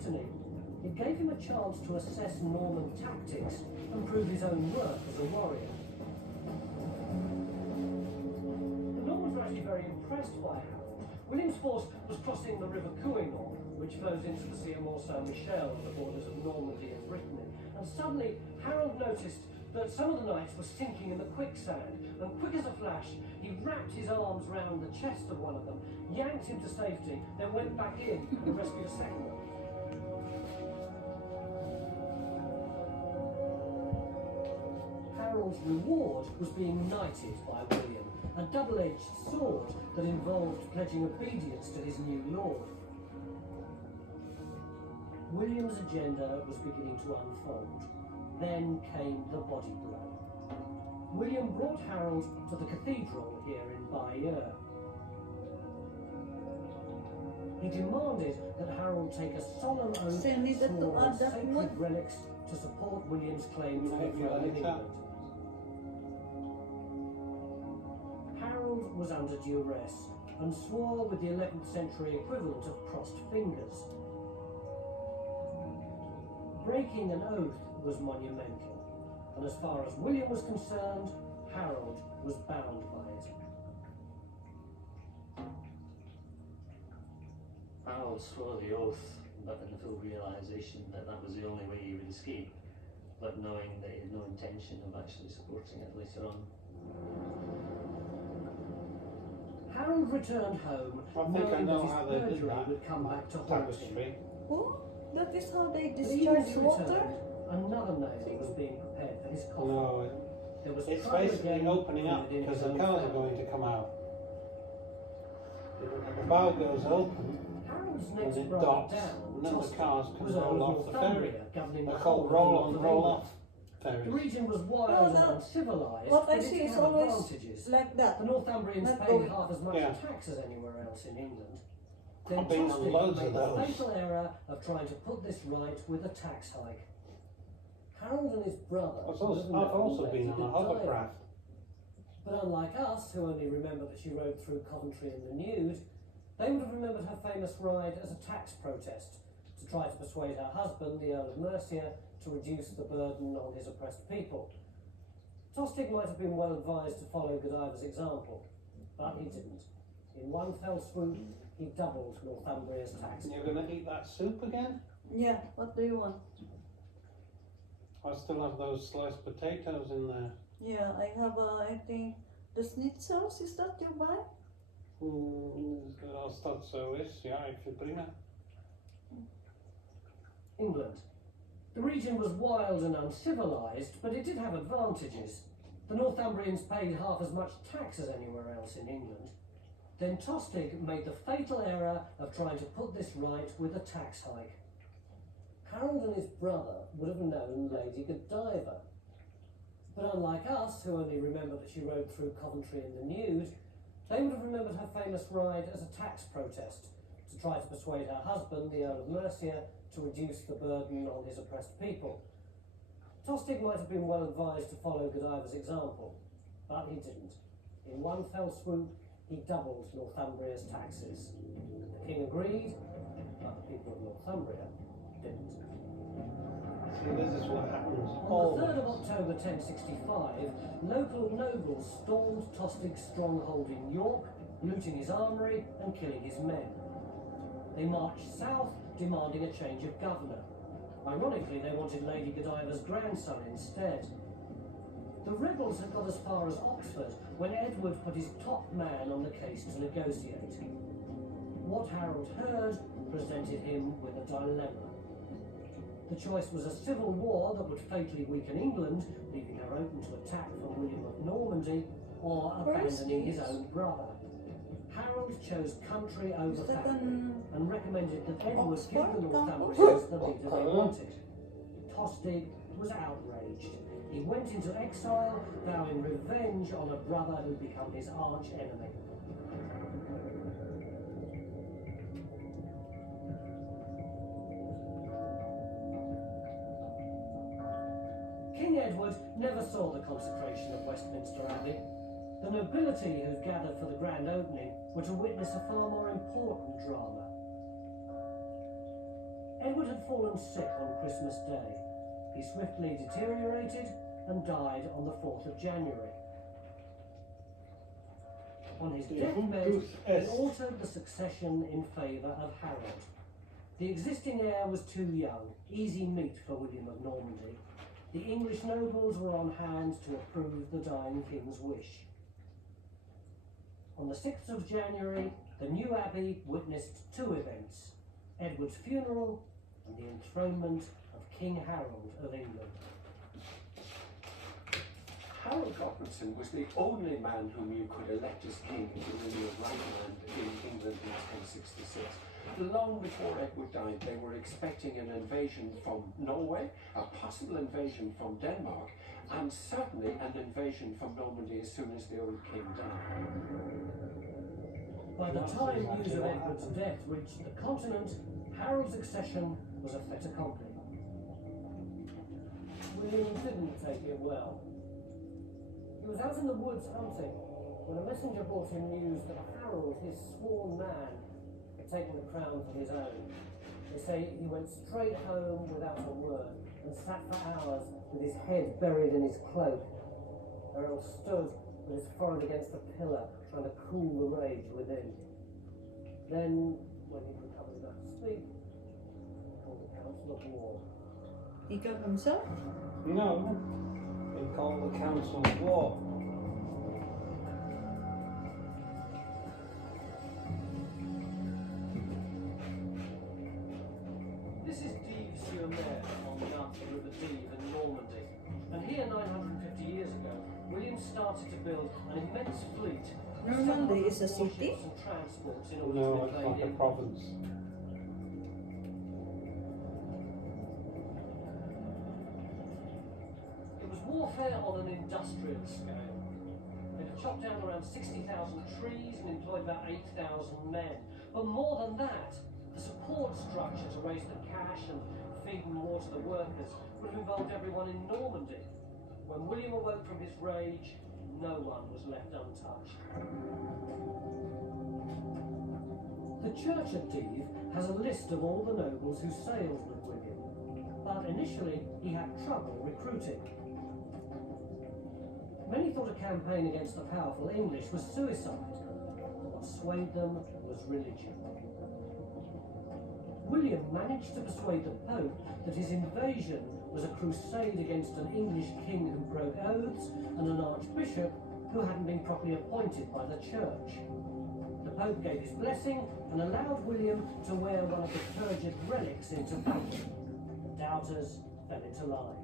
Brittany. It gave him a chance to assess Norman tactics and prove his own worth as a warrior. The Normans were actually very impressed by Harold. William's force was crossing the river Couesnon, which flows into the Sea of Mont Saint-Michel on the borders of Normandy and Brittany. And suddenly, Harold noticed that some of the knights were sinking in the quicksand, and quick as a flash, he wrapped his arms round the chest of one of them, yanked him to safety, then went back in and rescued a second one. Harold's reward was being knighted by William, a double-edged sword that involved pledging obedience to his new lord. William's agenda was beginning to unfold. Then came the body blow. William brought Harold to the cathedral here in Bayeux. He demanded that Harold take a solemn oath sworn on sacred relics to support William's claim to the throne of England. Harold was under duress and swore with the 11th century equivalent of crossed fingers. Breaking an oath was monumental, and as far as William was concerned, Harold was bound by it. Harold swore the oath, but in the full realisation that that was the only way he would escape, but knowing that he had no intention of actually supporting it later on. Harold returned home, knowing that his perjury would come back to haunt him. Oh, that is how they But even discharge as he water? returned, another nail was being prepared for his coffin. No, There was it's trouble basically again opening up within because his the own cars are family. going to come out. The bow goes open Harold's and next it brother dots, down, and then the Tostig, cars can was roll Earl off of the ferry. Northumbria, governing They're the called whole roll of on, the roll England. off The ferries. region was wild No, and no. uncivilized, What I but it see did is have always advantages. like that. The Northumbrians Not paid going. half as much Yeah. tax as anywhere else in England. Then I've been on Tostig loads made of the those. fatal error of trying to put this right with a tax hike. Harold and his brother I've would have also known been Lady on a Godiva. hovercraft. But unlike us, who only remember that she rode through Coventry in the nude, they would have remembered her famous ride as a tax protest to try to persuade her husband, the Earl of Mercia, to reduce the burden on his oppressed people. Tostig might have been well advised to follow Godiva's example, but he didn't. In one fell swoop, he doubled Northumbria's tax. You're going to eat that soup again? Yeah, what do you want? I still have those sliced potatoes in there. Yeah, I have, I think, the schnitzels, is that you buy? Als dat zo is, ja, ik vind prima. England. The region was wild and uncivilized, but it did have advantages. The Northumbrians paid half as much tax as anywhere else in England. Then Tostig made the fatal error of trying to put this right with a tax hike. Harold and his brother would have known Lady Godiva. But unlike us, who only remember that she rode through Coventry in the nude, they would have remembered her famous ride as a tax protest to try to persuade her husband, the Earl of Mercia, to reduce the burden on his oppressed people. Tostig might have been well advised to follow Godiva's example, but he didn't. In one fell swoop, he doubled Northumbria's taxes. The king agreed, but the people of Northumbria didn't. See, this is what happens. On the 3rd of October 1065, local nobles stormed Tostig's stronghold in York, looting his armoury and killing his men. They marched south, demanding a change of governor. Ironically, they wanted Lady Godiva's grandson instead. The rebels had got as far as Oxford when Edward put his top man on the case to negotiate. What Harold heard presented him with a dilemma. The choice was a civil war that would fatally weaken England, leaving her open to attack from William of Normandy, or abandoning his own brother. Harold chose country over family and recommended that Edward give the Northumbrians the leader they wanted. Tostig was outraged. He went into exile, vowing revenge on a brother who'd become his arch enemy. King Edward never saw the consecration of Westminster Abbey. The nobility who'd gathered for the grand opening were to witness a far more important drama. Edward had fallen sick on Christmas Day. He swiftly deteriorated and died on the 4th of January. On his deathbed, he altered the succession in favour of Harold. The existing heir was too young, easy meat for William of Normandy. The English nobles were on hand to approve the dying king's wish. On the 6th of January, the new abbey witnessed two events: Edward's funeral and the enthronement of King Harold of England. Harold Godwinson was the only man whom you could elect as king in the New Rhineland in England in 1066. Long before Edward died, they were expecting an invasion from Norway, a possible invasion from Denmark, and certainly an invasion from Normandy as soon as the old king died. By the time news of Edward's death reached the continent, Harold's accession was a fait accompli. William didn't take it well. He was out in the woods hunting when a messenger brought him news that Harold, his sworn man, had taken the crown for his own. They say he went straight home without a word and sat for hours with his head buried in his cloak. Harold stood with his forehead against the pillar, trying to cool the rage within. Then, when he recovered enough to speak, he called a council of war. He killed himself? No, they called the Council of War. This is Dives-sur-Mer on the Arthur River Dives in Normandy. And here, 950 years ago, William started to build an immense fleet. Normandy is a several city? warships and transports in order No, to it's invade like a England. province. It was warfare on an industrial scale. They had chopped down around 60,000 trees and employed about 8,000 men. But more than that, the support structure to raise the cash and feed and water the workers would have involved everyone in Normandy. When William awoke from his rage, no one was left untouched. The church at Dives has a list of all the nobles who sailed with William, but initially he had trouble recruiting. Many thought a campaign against the powerful English was suicide. What swayed them was religion. William managed to persuade the Pope that his invasion was a crusade against an English king who broke oaths and an archbishop who hadn't been properly appointed by the church. The Pope gave his blessing and allowed William to wear one of the turgid relics into battle. The doubters fell into line.